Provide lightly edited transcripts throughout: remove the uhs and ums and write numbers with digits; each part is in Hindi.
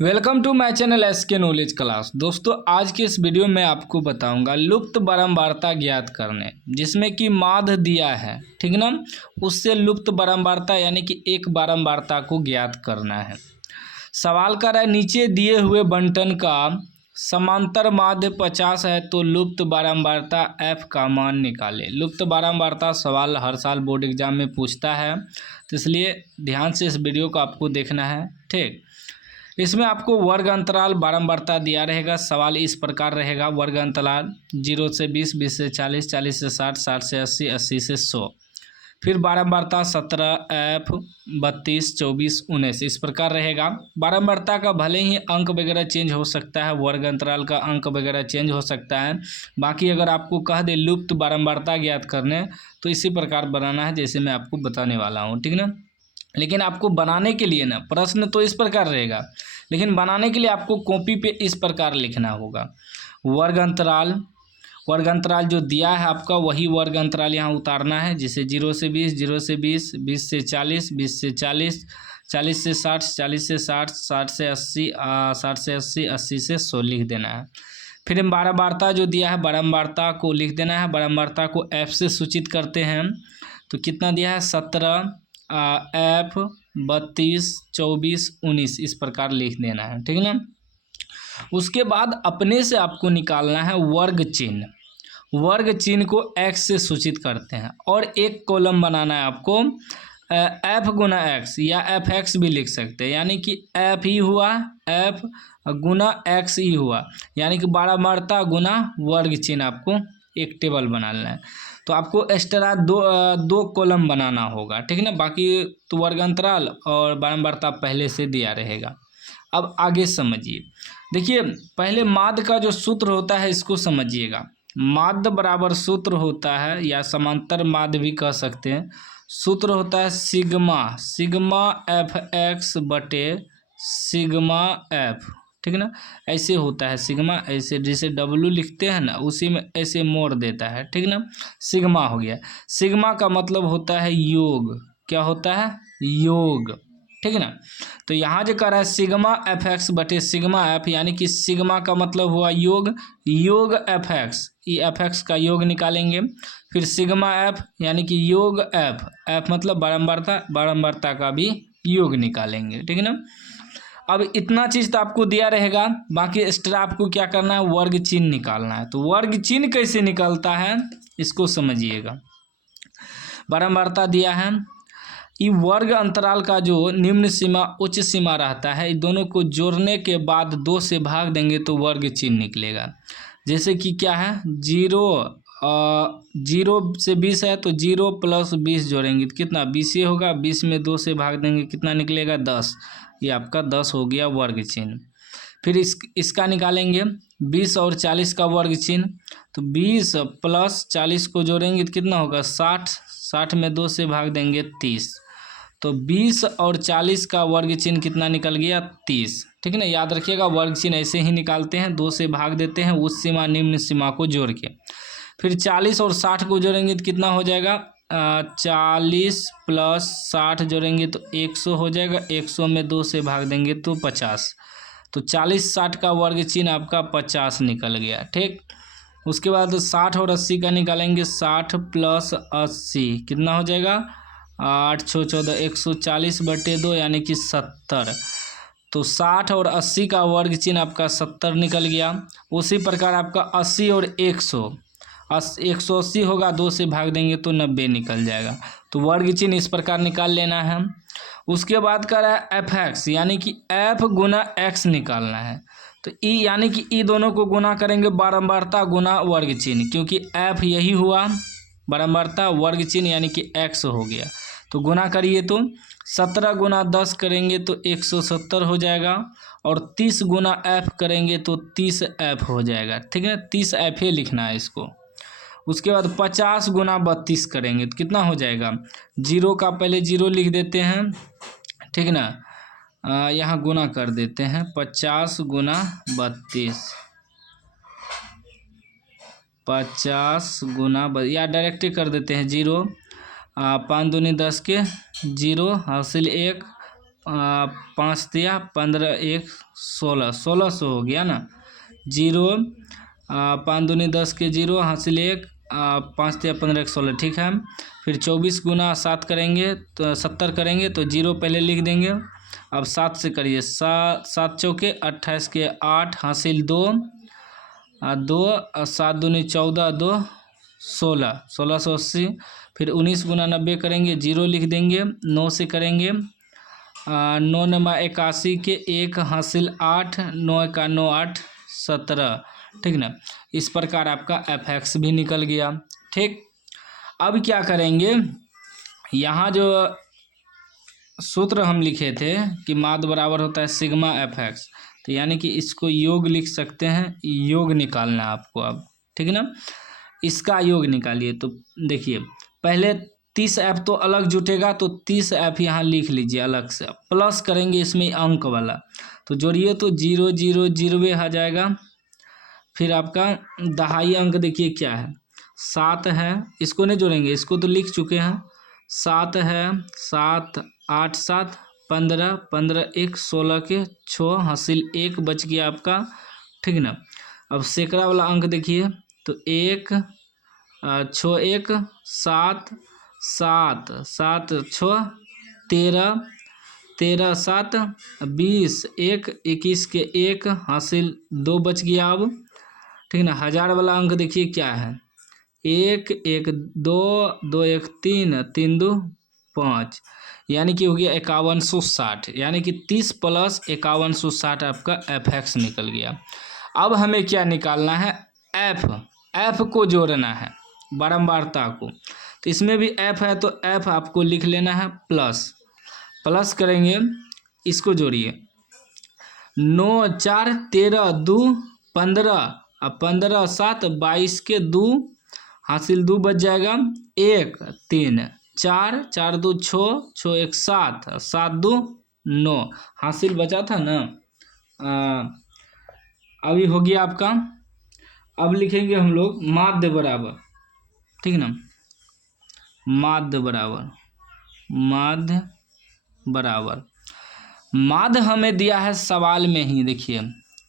Welcome to my channel SK knowledge class. दोस्तों आज के इस वीडियो में आपको बताऊंगा लुप्त बारंबारता ज्ञात करने, जिसमें कि माध्य दिया है, ठीक ना। उससे लुप्त बारंबारता यानी कि एक बारंबारता को ज्ञात करना है। सवाल कर रहा है नीचे दिए हुए बंटन का समांतर माध्य 50 है तो लुप्त बारंबारता f का मान निकाले। लुप्त बारंबारता सवाल हर साल बोर्ड एग्जाम में पूछता है, तो इसलिए ध्यान से इस वीडियो को आपको देखना है, ठीक। इसमें आपको वर्ग अंतराल बारंबारता दिया रहेगा। सवाल इस प्रकार रहेगा, वर्ग अंतराल 0 से 20, 20 से 40, 40 से 60, 60 से 80, 80 से 100। फिर बारंबारता 17, F 32, 24, 19 इस प्रकार रहेगा। बारंबारता का भले ही अंक वगैरह चेंज हो सकता है, वर्ग अंतराल का अंक वगैरह चेंज हो सकता है। बाकी अगर आपको कह दे लुप्त बारंबारता ज्ञात करने तो इसी प्रकार बनाना है जैसे मैं आपको बताने वाला हूँ, ठीक ना। लेकिन आपको बनाने के लिए ना, प्रश्न तो इस प्रकार रहेगा, लेकिन बनाने के लिए आपको कॉपी पे इस प्रकार लिखना होगा। वर्ग अंतराल जो दिया है आपका वही वर्ग अंतराल यहाँ उतारना है। जैसे 0 से 20, 0 से 20, 20 से 40, 20 से 40, 40 से 60, 40 से 60, 60 से 80, 60 से 80, 80 से 100 लिख देना है। फिर बारंबारता जो दिया है बारंबारता को लिख देना है। बारंबारता को F से सूचित करते हैं, तो कितना दिया है 17, F 32, 24, 19 इस प्रकार लिख देना है, ठीक ना। उसके बाद अपने से आपको निकालना है वर्ग चिन्ह। वर्ग चिन्ह को x से सूचित करते हैं और एक कॉलम बनाना है आपको f गुना x या fx भी लिख सकते हैं, यानी कि f ही हुआ f गुना x ही हुआ, यानी कि बारंबारता गुना वर्ग चिन्ह आपको एक टेबल बनाना है। तो आपको एक्स्ट्रा दो कॉलम बनाना होगा, ठीक है ना। बाकी तो वर्ग अंतराल और बारंबारता पहले से दिया रहेगा। अब आगे समझिए, देखिए पहले माध्य का जो सूत्र होता है इसको समझिएगा। माध्य बराबर सूत्र होता है, या समांतर माध्य भी कह सकते हैं। सूत्र होता है सिग्मा एफ एक्स बटे सिग्मा एफ, ठीक है ना। ऐसे होता है सिग्मा, ऐसे जैसे डब्लू लिखते हैं ना उसी में ऐसे मोड़ देता है, ठीक ना। सिग्मा हो गया। सिग्मा का मतलब होता है योग। क्या होता है? योग, ठीक है ना। तो यहाँ जो कह रहा है सिग्मा एफ एक्स बटे सिग्मा एफ, यानी कि सिग्मा का मतलब हुआ योग, योग एफ एक्स, ये एफ एक्स का योग निकालेंगे। फिर सिग्मा एफ यानी कि योग एफ, एफ मतलब बारंबारता का भी योग निकालेंगे, ठीक है ना। अब इतना चीज़ तो आपको दिया रहेगा, बाकी एक्स्ट्रा आपको क्या करना है, वर्ग चिन्ह निकालना है। तो वर्ग चिन्ह कैसे निकलता है इसको समझिएगा। बारंबारता दिया है, ये वर्ग अंतराल का जो निम्न सीमा उच्च सीमा रहता है, इन दोनों को जोड़ने के बाद 2 से भाग देंगे तो वर्ग चिन्ह निकलेगा। जैसे कि क्या है, 0 से 20 है तो 0 प्लस 20 जोड़ेंगे तो कितना 20 ही होगा। 20 में 2 से भाग देंगे कितना निकलेगा 10, ये आपका 10 हो गया वर्ग चिन्ह। फिर इसका निकालेंगे 20 और 40 का वर्ग चिन्ह, तो 20 प्लस 40 को जोड़ेंगे तो कितना होगा 60, 60 में 2 से भाग देंगे 30, तो 20 और 40 का वर्ग चिन्ह कितना निकल गया 30, ठीक है ना। याद रखिएगा वर्ग चिन्ह ऐसे ही निकालते हैं, 2 से भाग देते हैं उस सीमा निम्न सीमा को जोड़ के। फिर 40 और 60 को जोड़ेंगे तो कितना हो जाएगा 40 प्लस 60 जोड़ेंगे तो 100 हो जाएगा। 100 में 2 से भाग देंगे तो 50, तो 40 60 का वर्ग चिन्ह आपका 50 निकल गया, ठीक। उसके बाद 60 और 80 का निकालेंगे, 60 प्लस 80 कितना हो जाएगा 8 6 14, 140 बटे 2 यानी कि 70, तो 60 और 80 का वर्ग चिन्ह आपका 70 निकल गया। उसी प्रकार आपका 80 और 100, 180 होगा, 2 से भाग देंगे तो 90 निकल जाएगा। तो वर्ग चिन्ह इस प्रकार निकाल लेना है। उसके बाद कर रहा है एफ एक्स, यानी कि एफ गुना एक्स निकालना है। तो ई यानी कि ई दोनों को गुना करेंगे बारंबारता गुना वर्ग चिन्ह, क्योंकि एफ यही हुआ बारंबारता, वर्ग चिन्ह यानी कि एक्स हो गया। तो गुना करिए तो 17 गुना 10 करेंगे तो 170 हो जाएगा, और 30 गुना एफ करेंगे तो 30 एफ हो जाएगा, ठीक है। 30 एफ ही लिखना है इसको। उसके बाद 50 गुना 32 करेंगे तो कितना हो जाएगा, 0 का पहले 0 लिख देते हैं, ठीक ना। यहाँ गुना कर देते हैं 50 गुना 32, 50 गुना या डायरेक्ट ही कर देते हैं 0, 5 दूनी 10 के 0 हासिल 1, 5 दिया 15 1 16, 1600 हो गया ना। 0 5 दूनी 10 के 0 हासिल 1 5 दिया 15 1 16, ठीक है। फिर 24 गुना 7 करेंगे तो 70 करेंगे तो 0 पहले लिख देंगे। अब 7 से करिए, 7 चौके 28 के 8 हासिल 2 2 7 दूनी 14 2 16, 1680। फिर 19 गुना 90 करेंगे, 0 लिख देंगे। 9 से करेंगे 9 नमा 81 के 1 हासिल 8 9 का 9 8 17, ठीक ना। इस प्रकार आपका fx भी निकल गया, ठीक। अब क्या करेंगे, यहाँ जो सूत्र हम लिखे थे कि माद बराबर होता है सिग्मा fx, तो यानी कि इसको योग लिख सकते हैं। योग निकालना है आपको अब, ठीक है ना। इसका योग निकालिए तो देखिए, पहले 30f तो अलग जुटेगा, तो 30f यहाँ लिख लीजिए अलग से। प्लस करेंगे इसमें अंक वाला, तो जोड़िए तो 0 0 0 आ जाएगा। फिर आपका दहाई अंक देखिए क्या है, 7 है। इसको नहीं जोड़ेंगे, इसको तो लिख चुके हैं। 7 है, 7 8 7 15 15 1 16 के 6 हासिल 1 बच गया आपका, ठीक ना। अब सैकड़ा वाला अंक देखिए तो 1 6 1 7 7 7 6 13 13 7 20 1 21 के 1 हासिल 2 बच गया अब, ठीक ना। हजार वाला अंक देखिए क्या है, 1 1 2 2 1 3 3 2 5, यानी कि हो गया 5160, यानी कि 30 प्लस 5160 आपका fx निकल गया। अब हमें क्या निकालना है, f को जोड़ना है बारंबारता को। तो इसमें भी f है तो f आपको लिख लेना है प्लस करेंगे, इसको जोड़िए। 9 4 13 2 15 अब 15 7 22 के 2 हासिल 2 बच जाएगा। 1 3 4 4 2 6 6 1 7 7 2 9 हासिल बचा था ना। अभी हो गया आपका। अब लिखेंगे हम लोग माध्य बराबर, ठीक ना। माध्य बराबर माध्य हमें दिया है सवाल में ही, देखिए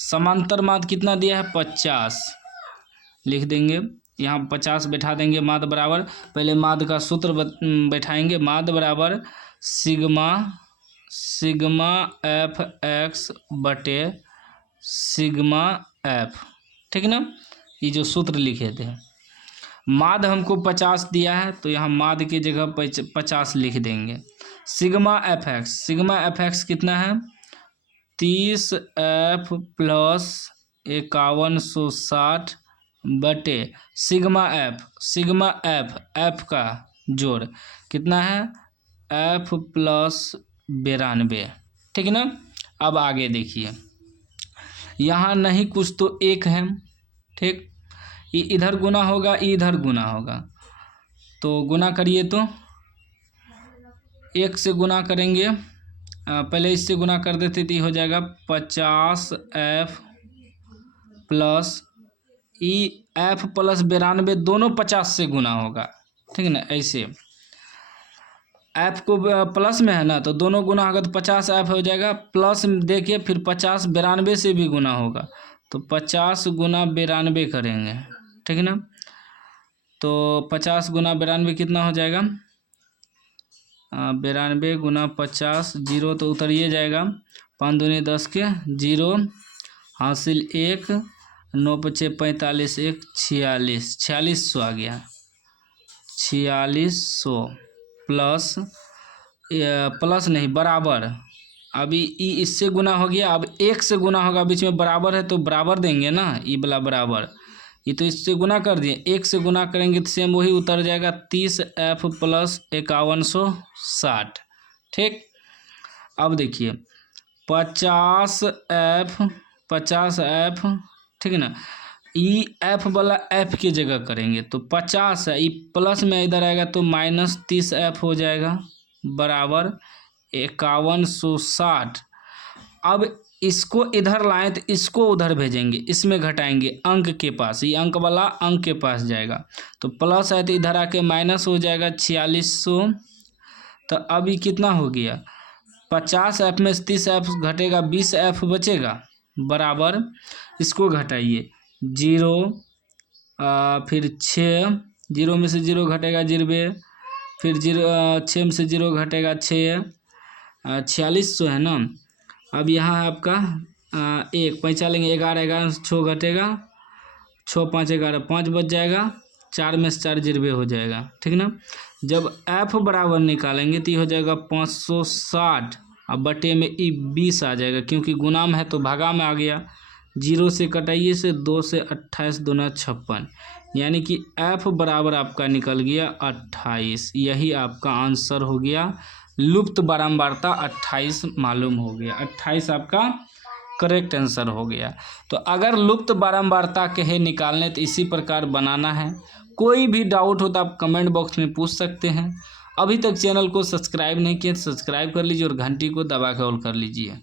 समांतर माध्य कितना दिया है 50, लिख देंगे यहाँ 50 बैठा देंगे। माध्य बराबर, पहले माध्य का सूत्र बैठाएंगे। माध्य बराबर सिग्मा एफ एक्स बटे सिग्मा एफ, ठीक ना। ये जो सूत्र लिखे थे, माध्य हमको 50 दिया है तो यहाँ माध्य की जगह 50 लिख देंगे। सिग्मा एफ एक्स कितना है 30f प्लस 5160 बटे सिग्मा एफ का जोड़ कितना है f प्लस 92, ठीक ना। अब आगे देखिए, यहाँ नहीं कुछ तो 1 है, ठीक। ये इधर गुना होगा, इधर गुना होगा, तो गुना करिए तो 1 से गुना करेंगे। पहले इससे गुना कर देते तो ये हो जाएगा 50f प्लस f प्लस 92, दोनों 50 से गुना होगा, ठीक है ना। ऐसे f को प्लस में है ना, तो दोनों गुना होगा तो 50f हो जाएगा। प्लस देखिए फिर 50 92 से भी गुना होगा, तो 50 गुना 92 करेंगे, ठीक है ना। तो 50 गुना 92 कितना हो जाएगा 92 गुना 50, 0 तो उतरिए जाएगा। 5 दूनी 10 के 0 हासिल 1 9 5 45 1 46, 4600 आ गया। 4600 प्लस नहीं बराबर, अभी ई इससे गुना हो गया, अब 1 से गुना होगा, बीच में बराबर है तो बराबर देंगे ना, ई वाला बराबर, ये तो इससे गुना कर दिए। 1 से गुना करेंगे तो सेम वही उतर जाएगा 30f प्लस 5160, ठीक। अब देखिए 50f, ठीक है ना। ई f वाला f की जगह करेंगे तो 50 है, ई प्लस में इधर आएगा तो माइनस 30f हो जाएगा बराबर 5160। अब इसको इधर लाएं तो इसको उधर भेजेंगे, इसमें घटाएंगे अंक के पास, ये अंक वाला अंक के पास जाएगा, तो प्लस है तो इधर आके माइनस हो जाएगा 4600। तो अब ये कितना हो गया 50f में से 30f घटेगा, 20f बचेगा, बराबर इसको घटाइए 0, फिर 6, 0 में से 0 घटेगा 0, फिर 6 में से 0 घटेगा 6, 4600 है ना। अब यहाँ आपका 1 पैंचा लेंगे, 11, 11 से 6 घटेगा, 6 5 11, 5 बच जाएगा, 4 में से 4 0 हो जाएगा, ठीक ना। जब f बराबर निकालेंगे तो ये हो जाएगा 560, अब बटे में 20 आ जाएगा, क्योंकि गुणाम है तो भागा में आ गया। 0 से कटाइए से 2 से 28 दूना 56, यानी कि f बराबर आपका निकल गया 28। यही आपका आंसर हो गया, लुप्त बारंबारता 28 मालूम हो गया। 28 आपका करेक्ट आंसर हो गया। तो अगर लुप्त बारंबारता कहे निकालने तो इसी प्रकार बनाना है। कोई भी डाउट हो तो आप कमेंट बॉक्स में पूछ सकते हैं। अभी तक चैनल को सब्सक्राइब नहीं किया तो सब्सक्राइब कर लीजिए और घंटी को दबा के ऑल कर लीजिए।